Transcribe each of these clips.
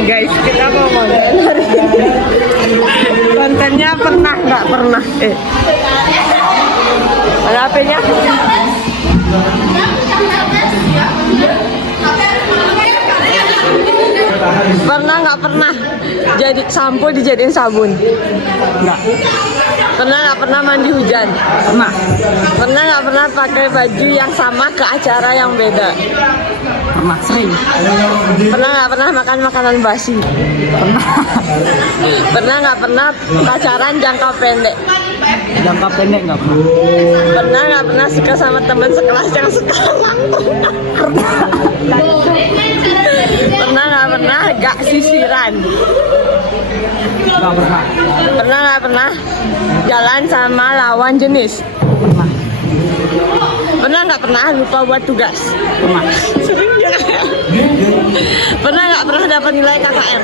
Guys, kita mau konten hari ini. Kontennya pernah nggak pernah. Mana HP-nya? Pernah nggak pernah jadi sampo dijadiin sabun? Enggak. Pernah nggak pernah mandi hujan? Pernah. Pernah nggak pernah pakai baju yang sama ke acara yang beda? Pernah, sering. Pernah nggak pernah makan makanan basi? Pernah. Pernah nggak pernah pacaran jangka pendek? Jangka pendek enggak pernah. Pernah nggak pernah suka sama teman sekelas yang sekarang? Pernah nggak pernah gak sisiran? Enggak pernah. Pernah nggak pernah jalan sama lawan jenis? Pernah. Pernah nggak pernah lupa buat tugas? Pernah. Sering ya. Pernah nggak pernah dapat nilai KKM?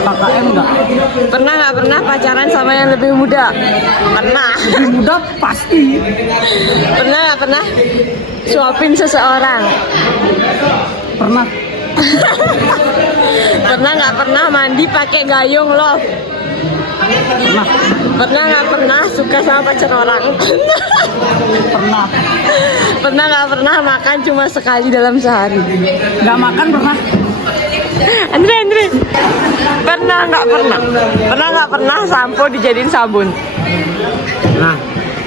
KKM enggak. Pernah nggak pernah pacaran sama yang lebih muda? Pernah. Lebih muda pasti. Pernah nggak pernah suapin seseorang? Pernah. Pernah nggak pernah mandi pakai gayung love? Pernah. Pernah nggak pernah suka sama pacar orang? Pernah. Pernah nggak pernah makan cuma sekali dalam sehari? Enggak makan pernah. Andre. Pernah nggak pernah? Pernah nggak pernah sampo dijadiin sabun? Nah,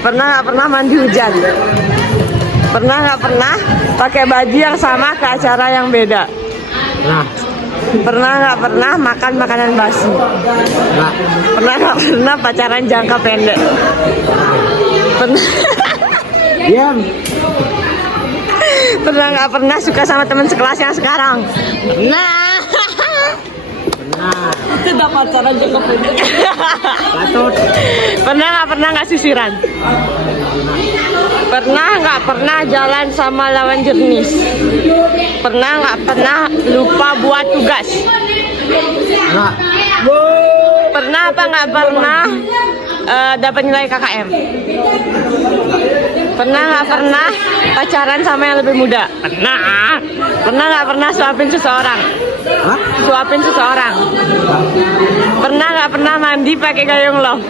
Pernah nggak pernah mandi hujan? Pernah nggak pernah pakai baju yang sama ke acara yang beda? nah, Pernah nggak pernah makan makanan basi? nah. Pernah nggak pernah pacaran jangka pendek? Pernah Diam. Pernah nggak pernah suka sama teman sekelas yang sekarang? Nah, Nah, itu udah pacaran jangka pendek. patut. Pernah nggak pernah nggak sisiran? Pernah nggak pernah jalan sama lawan jenis? Pernah nggak pernah lupa buat tugas? Nah, Pernah apa nggak pernah dapat nilai KKM? Pernah nggak pernah pacaran sama yang lebih muda? Pernah. Pernah nggak pernah suapin seseorang? hah? Suapin seseorang? Pernah nggak pernah mandi pakai gayung love?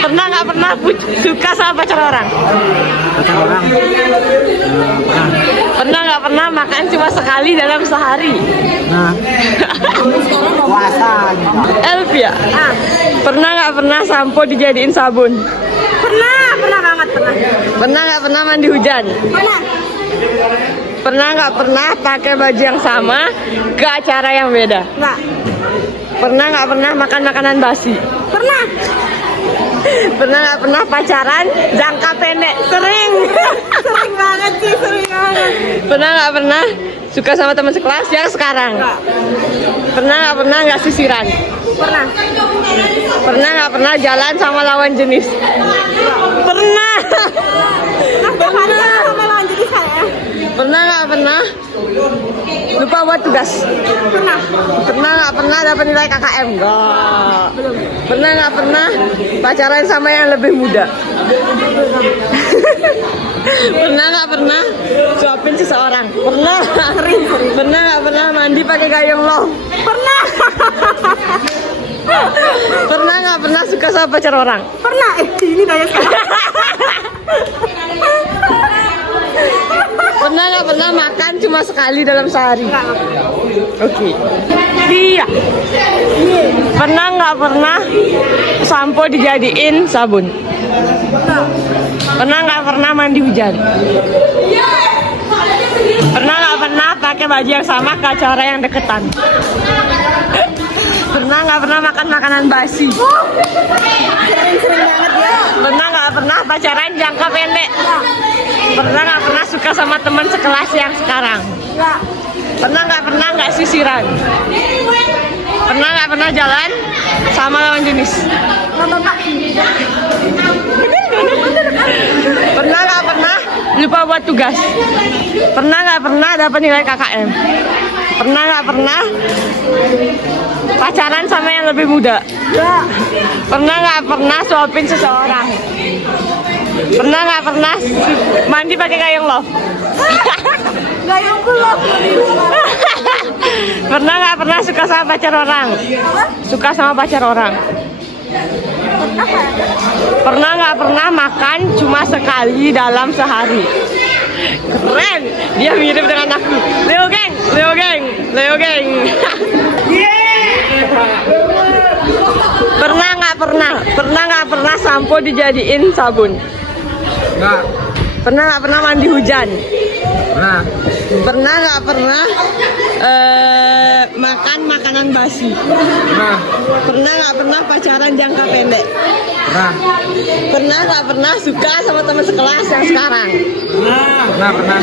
Pernah nggak pernah suka sama pacar orang? Pacar orang. Pernah. Pernah nggak pernah makan cuma sekali dalam sehari? Nah, puasa gitu. Elvia, pernah nggak pernah sampo dijadiin sabun? Pernah banget pernah. Pernah nggak pernah mandi hujan? Pernah. Pernah nggak pernah pakai baju yang sama ke acara yang beda? Enggak. Pernah nggak pernah makan makanan basi? Pernah. Pernah nggak pernah pacaran jangka pendek? Sering. Sering banget sih, sering banget. Pernah nggak pernah suka sama teman sekelas yang sekarang? Enggak. Pernah nggak pernah nggak sisiran? Pernah. Pernah nggak pernah jalan sama lawan jenis? Pernah. Pernah sama lawan jenis saya. Pernah nggak pernah lupa buat tugas? Pernah. Pernah nggak pernah dapat nilai KKM? Enggak. Pernah nggak pernah pacaran sama yang lebih muda? Pernah nggak pernah suapin seseorang? Pernah. Pernah nggak pernah mandi pakai gayung love? Pernah. Pernah nggak pernah suka sama pacar orang? Pernah. Ini banyak sekali. Pernah nggak pernah makan cuma sekali dalam sehari? Enggak. Oke. Iya. Pernah nggak pernah sampo dijadiin sabun? Pernah nggak pernah mandi hujan? Pernah nggak pernah pakai baju yang sama ke acara yang deketan? Pernah nggak pernah makan makanan basi? Sering banget ya. Pernah nggak pernah pacaran jangka pendek? Pernah nggak pernah suka sama teman sekelas yang sekarang? Enggak. Pernah nggak sisiran? Pernah nggak pernah jalan sama lawan jenis? Pernah nggak pernah lupa buat tugas? Pernah nggak pernah dapat nilai KKM? Pernah nggak pernah pacaran sama yang lebih muda? Pernah nggak pernah suapin seseorang? Pernah nggak pernah mandi pakai gayung love? Gayungku loh. Pernah nggak pernah suka sama pacar orang? Suka sama pacar orang? Pernah nggak pernah makan cuma sekali dalam sehari? Keren, dia mirip dengan aku. Leo geng, Leo geng, Leo geng. Pernah nggak pernah sampo dijadiin sabun? Enggak. Pernah nggak pernah mandi hujan? Pernah. Pernah nggak pernah makan makanan basi? Pernah. Pernah nggak pernah pacaran jangka pendek? Pernah. Pernah nggak pernah suka sama teman sekelas yang sekarang? Pernah.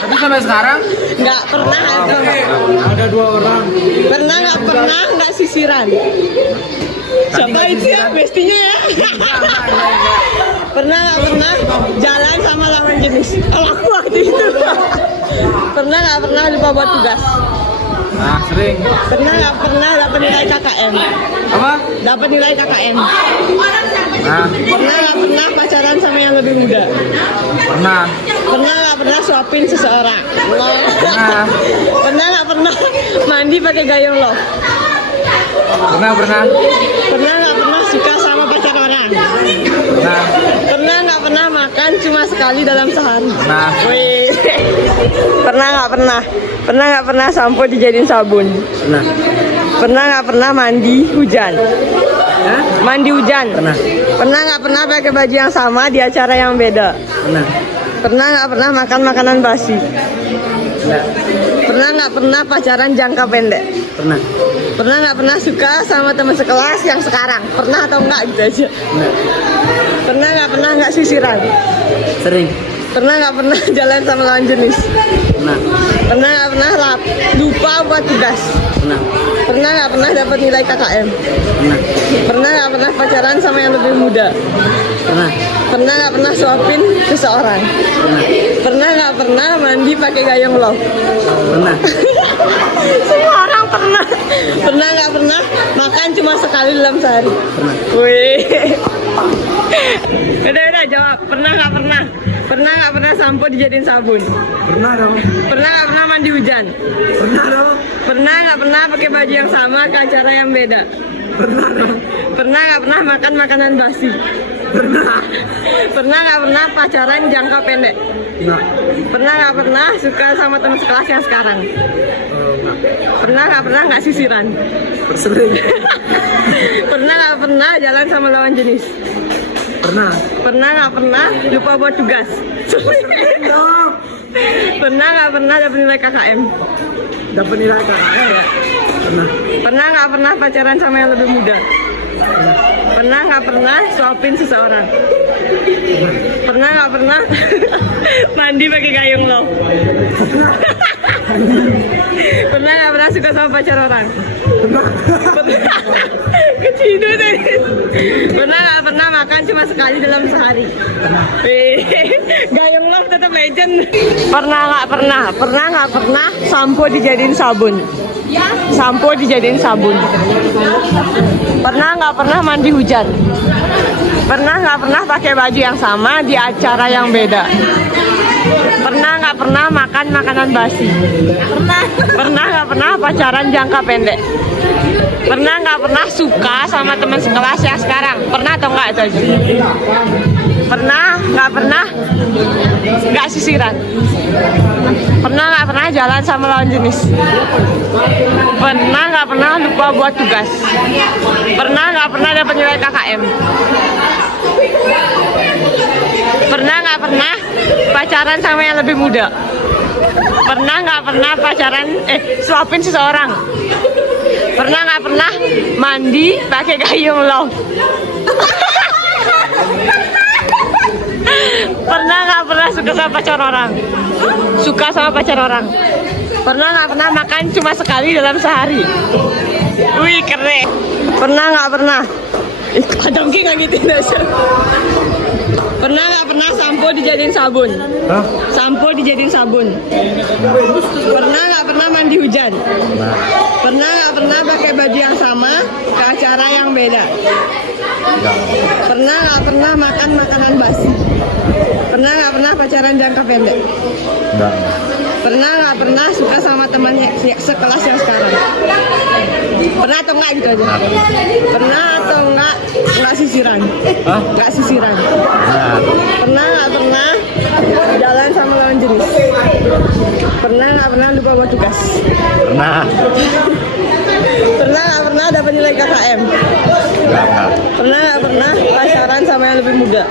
Tapi sampai sekarang Nggak pernah. ada 2 orang. Pernah nggak sisiran? Siapa itu ya bestinya ya? Pernah nggak pernah jalan sama lawan jenis? Kalau aku waktu itu. Pernah nggak pernah lupa buat tugas? Nah, sering. Pernah nggak pernah dapat nilai KKM? Apa? Dapat nilai KKM. Nah, Pernah nggak pernah pacaran sama yang lebih muda? pernah. Pernah nggak pernah suapin seseorang? Pernah. Pernah nggak pernah mandi pakai gayung love? Pernah. Pernah nggak pernah suka sama pacar orang? Pernah. Pernah nggak pernah makan cuma sekali dalam sehari? Nah, Wih. Pernah nggak pernah sampo dijadiin sabun? pernah. Pernah nggak pernah mandi hujan? Hah? Mandi hujan? Pernah. Pernah nggak pernah pakai baju yang sama di acara yang beda? Pernah. Pernah nggak pernah makan makanan basi? Enggak. Pernah nggak pernah pacaran jangka pendek? Pernah. Pernah nggak pernah suka sama teman sekelas yang sekarang? Pernah atau enggak gitu aja? Enggak. Pernah nggak sisiran? Sering. Pernah nggak pernah jalan sama lawan jenis? Pernah. Pernah nggak pernah lupa buat tugas? Pernah. Pernah nggak pernah dapat nilai KKM? Pernah. Pernah nggak pernah pacaran sama yang lebih muda? Pernah. Pernah nggak pernah suapin seseorang? Pernah. Pernah nggak pernah mandi pakai gayung love? Pernah. Semua orang pernah. Pernah nggak pernah makan cuma sekali dalam sehari? Pernah. Wih. Udah jawab. Pernah nggak pernah? Pernah nggak pernah sampo dijadiin sabun? Pernah dong. Pernah nggak pernah mandi hujan? Pernah dong. Pernah nggak pernah pakai baju yang sama ke acara yang beda? Pernah dong. Pernah nggak pernah makan makanan basi? Pernah. Pernah nggak pernah pacaran jangka pendek? Enggak. Pernah nggak pernah suka sama teman sekelas yang sekarang? Enggak. Pernah nggak sisiran? Sering. Pernah nggak pernah jalan sama lawan jenis? Pernah. Pernah nggak pernah lupa buat tugas? Dong. Pernah nggak pernah dapat nilai KKM? Dapat nilai KKM ya? Pernah. Pernah nggak pernah pacaran sama yang lebih muda? Pernah nggak pernah suapin seseorang? Pernah nggak pernah mandi pakai gayung lo? Pernah nggak pernah suka sama pacar orang? Kecido deh. Pernah nggak pernah makan cuma sekali dalam sehari? Gayung love tetap legend. Pernah nggak pernah sampo dijadiin sabun? Sampo dijadiin sabun. Pernah nggak pernah mandi hujan? Pernah nggak pernah pakai baju yang sama di acara yang beda? Pernah nggak pernah makan makanan basi? Pernah nggak pernah pacaran jangka pendek? Pernah nggak pernah suka sama teman sekelas yang sekarang? Pernah atau enggak itu aja? Pernah nggak sisiran? Pernah nggak pernah jalan sama lawan jenis? Pernah nggak pernah lupa buat tugas? Pernah nggak pernah dapat nilai KKM? Pernah nggak pernah pacaran sama yang lebih muda? Pernah nggak pernah suapin seseorang? Pernah nggak pernah mandi pakai gayung love? Pernah nggak pernah suka sama pacar orang? Suka sama pacar orang? Pernah nggak pernah makan cuma sekali dalam sehari? Wih keren. Pernah nggak pernah? Kadang nggak gitu Indonesia. Pernah nggak pernah sampo dijadiin sabun? Hah? Sampo dijadiin sabun. Pernah nggak pernah mandi hujan? Nah. Pernah nggak pernah pakai baju yang sama ke acara yang beda? Enggak. Pernah nggak pernah makan makanan basi? Pernah nggak pernah pacaran jangka pendek? Enggak. Pernah nggak pernah suka sama temannya sekelas yang sekarang? Pernah atau enggak gitu aja? Pernah atau enggak sisiran? Hah? Enggak sisiran. Nah. Pernah nggak pernah jalan sama lawan jenis? Pernah nggak pernah lupa buat tugas? Pernah. Pernah nggak pernah dapat nilai KKM? Enggak. Pernah nggak pernah pacaran sama yang lebih muda?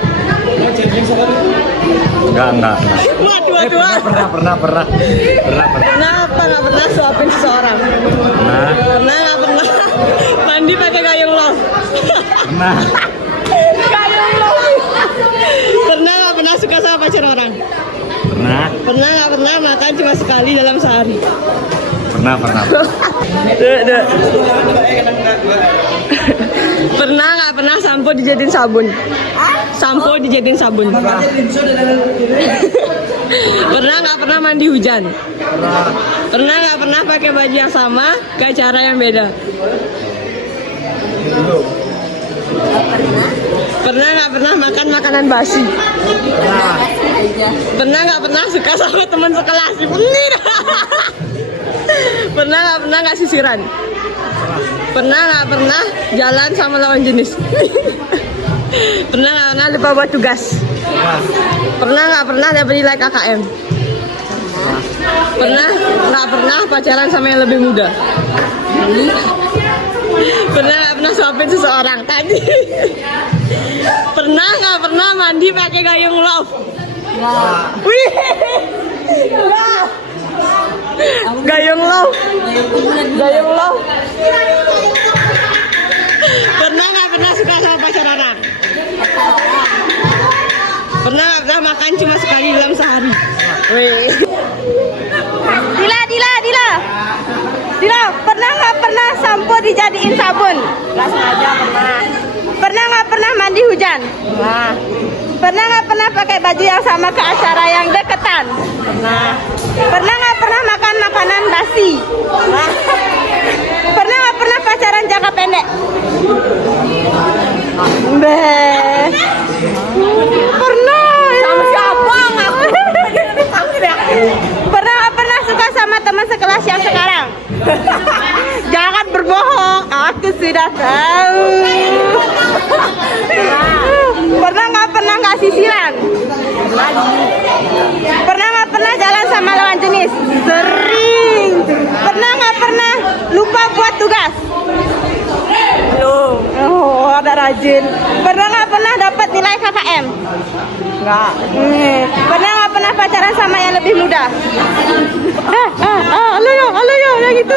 Enggak. Pernah. Pernah. Pernah apa nggak pernah suapin seseorang? Pernah. Pernah nggak pernah mandi pakai gayung love? Pernah. Gayung love. Pernah nggak pernah suka sama pacar orang? Pernah. Pernah nggak pernah makan cuma sekali dalam sehari? Pernah. Duh. Pernah nggak pernah sampo dijadiin sabun? Sampo dijadiin sabun. Pernah nggak pernah mandi hujan? Pernah nggak pernah pakai baju yang sama ke acara yang beda? Pernah nggak pernah makan makanan basi? Pernah nggak pernah suka sama teman sekelas? Pernah nggak pernah nggak sisiran? Pernah nggak pernah jalan sama lawan jenis? Pernah nggak pernah lupa buat tugas? Pernah nggak pernah dapat nilai KKM? Pernah nggak pernah pacaran sama yang lebih muda? Pernah nggak pernah suapin seseorang tadi? Pernah nggak pernah mandi pakai gayung love? Wih, nggak. Gayung love. Pernah nggak pernah suka sama pacar orang? Pernah nggak pernah makan cuma sekali dalam sehari? Wih. Dila, pernah nggak pernah sampo dijadiin sabun? Nggak sengaja pernah. Pernah nggak pernah mandi hujan? Pernah. Pernah nggak pernah pakai baju yang sama ke acara yang deketan? Pernah. Pernah nggak pernah makan makanan basi? Pernah nggak pernah pacaran jangka pendek? Pernah. Sama siapa? Ngaku. Pernah nggak pernah suka sama teman sekelas yang sekarang? Jangan berbohong, aku sudah tahu. Pernah nggak sisiran? Pernah nggak pernah jalan sama lawan jenis? Sering. Pernah nggak pernah lupa buat tugas? Belum. Oh, ada rajin. Pernah nggak pernah dapat nilai KKM? Nggak. Pernah nggak pernah pacaran sama yang lebih muda? Halo yo, yang itu.